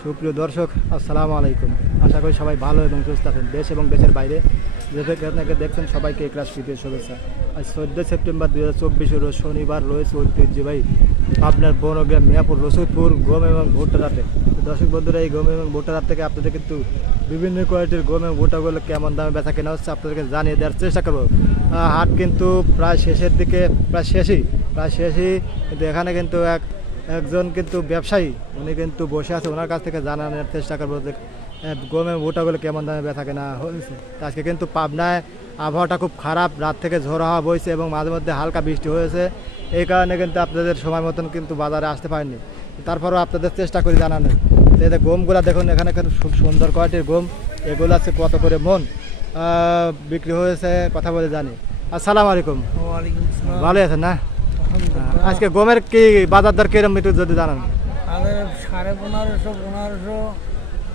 সুপ্রিয় দর্শক, আসসালামু আলাইকুম। আশা করি সবাই ভালো এবং সুস্থ আছেন। দেশ এবং দেশের বাইরে যেটাকে আপনাকে দেখছেন সবাইকে একরাশ প্রীতির শুভেচ্ছা। আজ 14 সেপ্টেম্বর 2024 রোজ শনিবার রয়েছে ঐতিহ্যবাহী আপনার বনগ্রাম মিয়াপুর রসুদপুর গম এবং ভুট্টা হাটে। দর্শক বন্ধুরা, এই গম এবং ভুট্টার হাট থেকে আপনাদের কিন্তু বিভিন্ন কোয়ালিটির গম এবং ভুট্টাগুলো কেমন দামে বেচা কেনা হচ্ছে আপনাদেরকে জানিয়ে দেওয়ার চেষ্টা করবো। হাট কিন্তু প্রায় শেষের দিকে, প্রায় শেষই কিন্তু এখানে কিন্তু একজন কিন্তু ব্যবসায়ী, উনি কিন্তু বসে আছে, ওনার কাছ থেকে জানানোর চেষ্টা করবো যে গম এবং ভুট্টাগুলো কেমন দামে বেচা কেনা হয়েছে। আজকে কিন্তু পাবনায় আবহাওয়াটা খুব খারাপ, রাত থেকে ঝোড়ো হাওয়া বইছে এবং মাঝে মধ্যে হালকা বৃষ্টি হয়েছে। এই কারণে কিন্তু আপনাদের সময় মতন কিন্তু বাজারে আসতে পারেননি। তারপরেও আপনাদের চেষ্টা করি জানানোর। এই গমগুলো দেখুন, এখানে কিন্তু খুব সুন্দর কোয়ালিটির গম। এগুলো আছে কত করে মন বিক্রি হয়েছে কথা বলে জানি। আসসালামু আলাইকুম। ভালো আছেন না? আজকে গমের কি বাজার দর কিরকম একটু যদি জানান।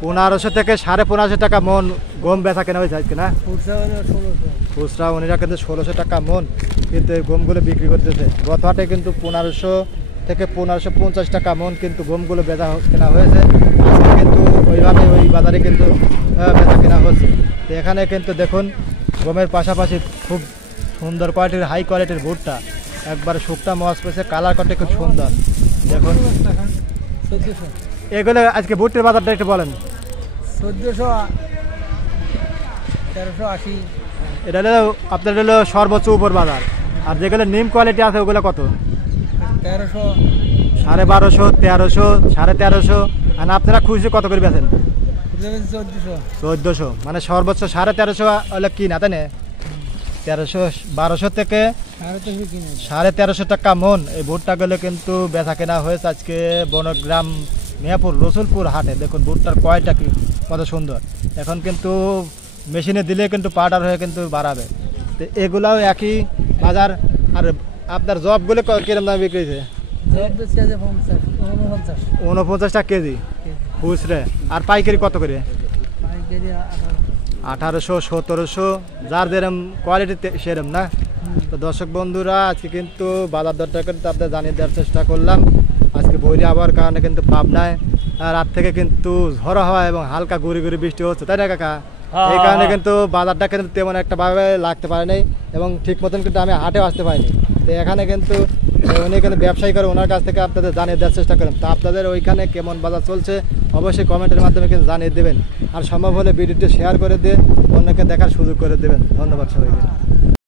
1500 থেকে 1550 টাকা মন গম বেচা কেনা হয়েছে আজকে না? খুচরা উনিরা কিন্তু 1600 টাকা মন কিন্তু এই গমগুলো বিক্রি করতেছে। গত হাটে কিন্তু 1500 থেকে 1550 টাকা মন কিন্তু গমগুলো বেচা কেনা হয়েছে। আজকে কিন্তু ওইভাবে ওই বাজারে কিন্তু বেচা কেনা হচ্ছে। তো এখানে কিন্তু দেখুন গমের পাশাপাশি খুব সুন্দর কোয়ালিটির হাই কোয়ালিটির ভুট্টা, একবারে শুকটা মাছ পেয়েছে, কালার কাটে খুব সুন্দর। দেখুন এগুলো আজকে ভুট্টার বাজারটা একটু বলেন। 1400, 1380। এটা হলো আপনার হলো সর্বোচ্চ উপর বাজার। আর যেগুলো নিম কোয়ালিটি আছে ওগুলো কত? 1300, 1250, 1300, 1350। আর আপনারা খুশি কত করে বেছেন? 1400। মানে সর্বোচ্চ 1350 হলে কি না তাই না? 1200 থেকে 1350 টাকা মন এই ভুট্টাগুলো কিন্তু বেচা কেনা হয়েছে আজকে বনগ্রাম মিয়াপুর রসুলপুর হাটে। দেখুন ভুট্টার কয়টা কি কত সুন্দর। এখন কিন্তু মেশিনে দিলে কিন্তু পাউডার হয়ে কিন্তু বাড়াবে। তো এগুলাও একই বাজার। আর আপনার জবগুলো কিরকম দামে বিক্রি হয়েছে? 49 টাকা কেজি খুচরে। আর পাইকারি কত করে? 1800, 1700, যার যেরম কোয়ালিটি সেরম না। তো দর্শক বন্ধুরা, আজকে কিন্তু বাজার দরটা কিন্তু আপনাদের জানিয়ে দেওয়ার চেষ্টা করলাম। আজকে বৈরী আবহাওয়ার কারণে কিন্তু পাবনায় রাত থেকে কিন্তু ঝড়ো হওয়া এবং হালকা গুড়ি গুড়ি বৃষ্টি হচ্ছে, তাই না কাকা? এই কারণে কিন্তু বাজারটা কিন্তু তেমন একটা ভাবে লাগতে পারে নাই এবং ঠিক মতন কিন্তু আমি হাটেও আসতে পারিনি। তো এখানে কিন্তু উনি কিন্তু ব্যবসায়ী করে, ওনার কাছ থেকে আপনাদের জানিয়ে দেওয়ার চেষ্টা করেন। তো আপনাদের ওইখানে কেমন বাজার চলছে অবশ্যই কমেন্টের মাধ্যমে কিন্তু জানিয়ে দেবেন। আর সম্ভব হলে ভিডিওটি শেয়ার করে দিয়ে অন্যকে দেখার সুযোগ করে দেবেন। ধন্যবাদ সবাইকে।